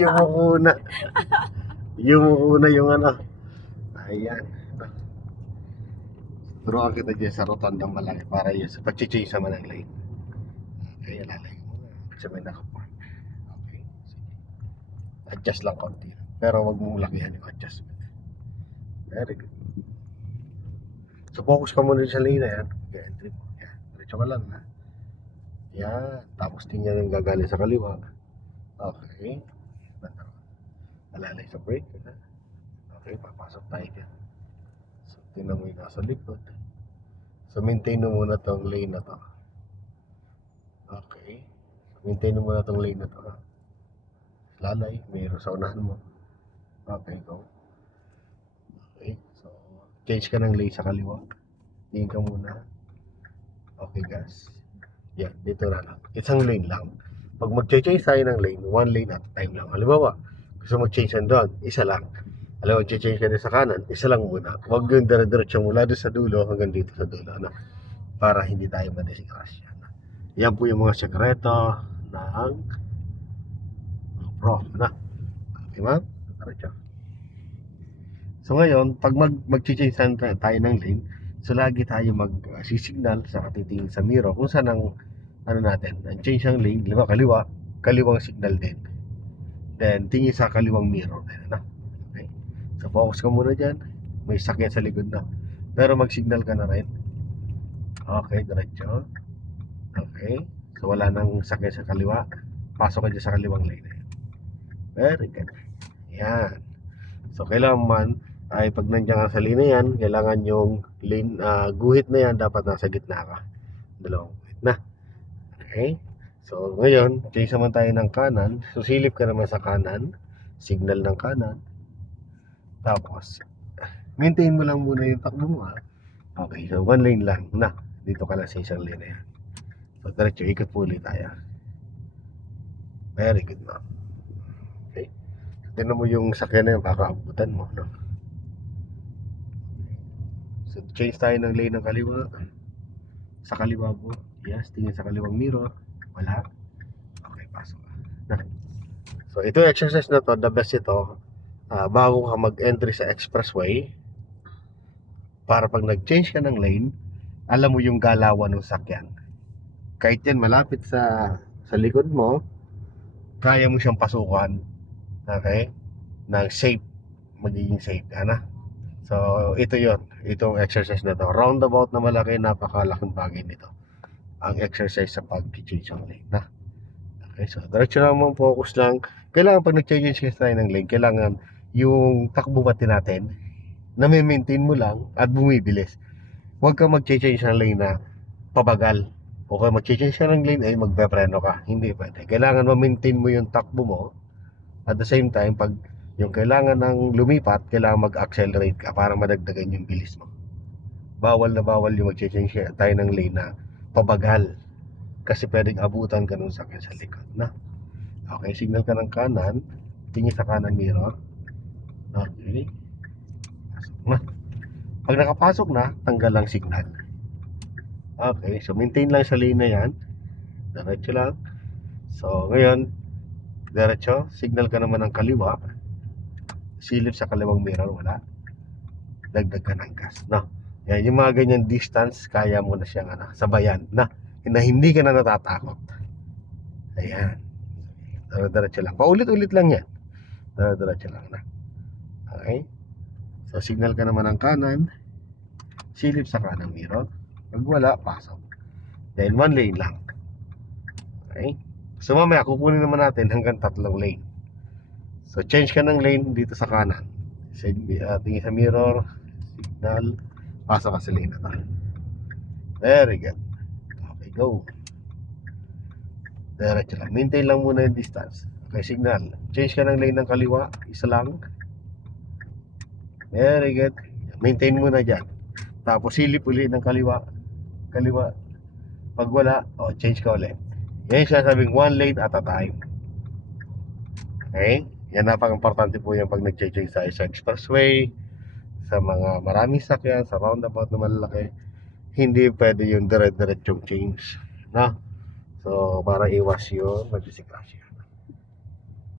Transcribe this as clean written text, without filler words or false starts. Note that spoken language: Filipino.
Yung muna. Yung muna yung ano. Ayan. Turuan kita dyan sa rotondang malaki para yun sa pag-change naman ng lane. Okay, lalagay mo na. Kasi may nakapark. Okay, sige. Adjust lang konti. Pero wag mong lakihan yung adjustment. Very good. So focus ka muna sa lane na yan. Okay, entry mo. Yan. Diretso ka lang ha. Yan. Tapos tingnan yung gagaling sa kaliwa. Okay. Alalay sa brake. Okay, papasok tayo dyan. So tingnan mo yung nasa likod. So maintain mo muna tong lane na to. Okay. So, maintain mo muna tong lane na to. Lalay, mayroon sa unahan mo. Okay, go. Okay, so change ka ng lane sa kaliwa. Tingin ka muna. Okay, gas. Yan, dito na lang. Isang lane lang. Pag mag-change tayo ng lane, one lane at a time lang. Halimbawa, gusto mag-change doon, isa lang. Alam mo, mag-change ka din sa kanan, isa lang muna. Huwag yung dire-diretso mula doon sa dulo hanggang dito sa dulo. Ano? Para hindi tayo madisgrasya. Yan po yung mga sekreto ng Pro. Ano? Okay, ma'am? Diretso. So ngayon, pag mag-change tayo ng lane, so lagi tayo mag-signal sa titingin sa mirror kung saan ang ano natin, ang change ng lane, kaliwang signal din. Then tingin sa kaliwang mirror din, ano? Okay. So focus ka muna diyan. May sakyan sa likod na. Pero mag-signal ka na rin. Okay, diretso. Okay. So wala nang sakyan sa kaliwa. Pasok ka dyan sa kaliwang lane. Very good. Yan. So kailangan man ay pag nandiyan ka sa lane na yan, kailangan yung lane, guhit na yan dapat nasa gitna ka. Dalawang guhit na. Okay. So ngayon, change naman tayo ng kanan. So silip ka naman sa kanan. Signal ng kanan. Tapos maintain mo lang muna yung takbo mo ha. Okay, so one lane lang na. Dito ka na sa isang lane na yan. So diretso, ikot po ulit tayo. Very good, ma'am. Okay. Tignan mo yung sakyan na yun, baka abutan mo, no? So change tayo ng lane ng kaliwa. Sa kaliwa po. Yes, tingin sa kaliwang mirror. Wala. Okay, pasok na. So ito exercise na to, the best ito, bago ka mag-entry sa expressway, para pag nag-change ka ng lane, alam mo yung galawan ng sakyan. Kahit yan malapit sa likod mo, kaya mo siyang pasukan. Okay? Nang safe, magiging safe ka na. So ito yon, itong exercise na to, roundabout na malaki, napakalaking bagay nito ang exercise sa pag-change ng lane na. Okay, so diretso naman, focus lang. Kailangan pag nag-change tayo ng lane, kailangan yung takbo natin na-maintain mo lang at bumibilis. Huwag kang mag-change ng lane na pabagal. O kung mag-change ka ng lane ay magbe-preno ka. Hindi pwede. Kailangan ma-maintain mo yung takbo mo. At the same time, pag yung kailangan ng lumipat, kailangan mag-accelerate ka para madagdagan yung bilis mo. Bawal na bawal yung mag-change tayo ng lane na pabagal. Kasi pwedeng abutan ka nung sakyan sa likod na. Okay, signal ka ng kanan. Tingin sa kanan mirror. Okay. Pasok na. Pag nakapasok na, tanggal lang signal. Okay, so maintain lang sa lane na yan. Diretso lang. So ngayon, diretso, signal ka naman ng kaliwa. Silip sa kaliwang mirror, wala. Dagdag ka ng gas, no? Yan, yung mga ganyan distance, kaya mo na siyang sabayan na hindi ka na natatakot. Ayan. Diretso lang. Paulit-ulit lang yan. Diretso lang na. Okay. So signal ka naman ng kanan. Silip sa kanang mirror. Pag wala, pasok. Then one lane lang. Okay. So mamaya, kukunin naman natin hanggang 3 lane. So change ka ng lane dito sa kanan. Tingin sa mirror. Signal. Pasok ka sa lane na to. Very good. Okay, go. Diretso lang. Maintain lang muna yung distance. Okay, signal. Change ka ng lane ng kaliwa. Isa lang. Very good. Maintain muna dyan. Tapos silip ulit ng kaliwa. Pag wala, change ka ulit. Yan siya sabing one lane at a time. Okay? Yan napaka-importante po yan pag nag-change tayo sa expressway, sa mga maraming sakyan, sa roundabout na malalaki. Hindi pwede yung dire-diretsong change. No? So, para iwas yung magdisikasya.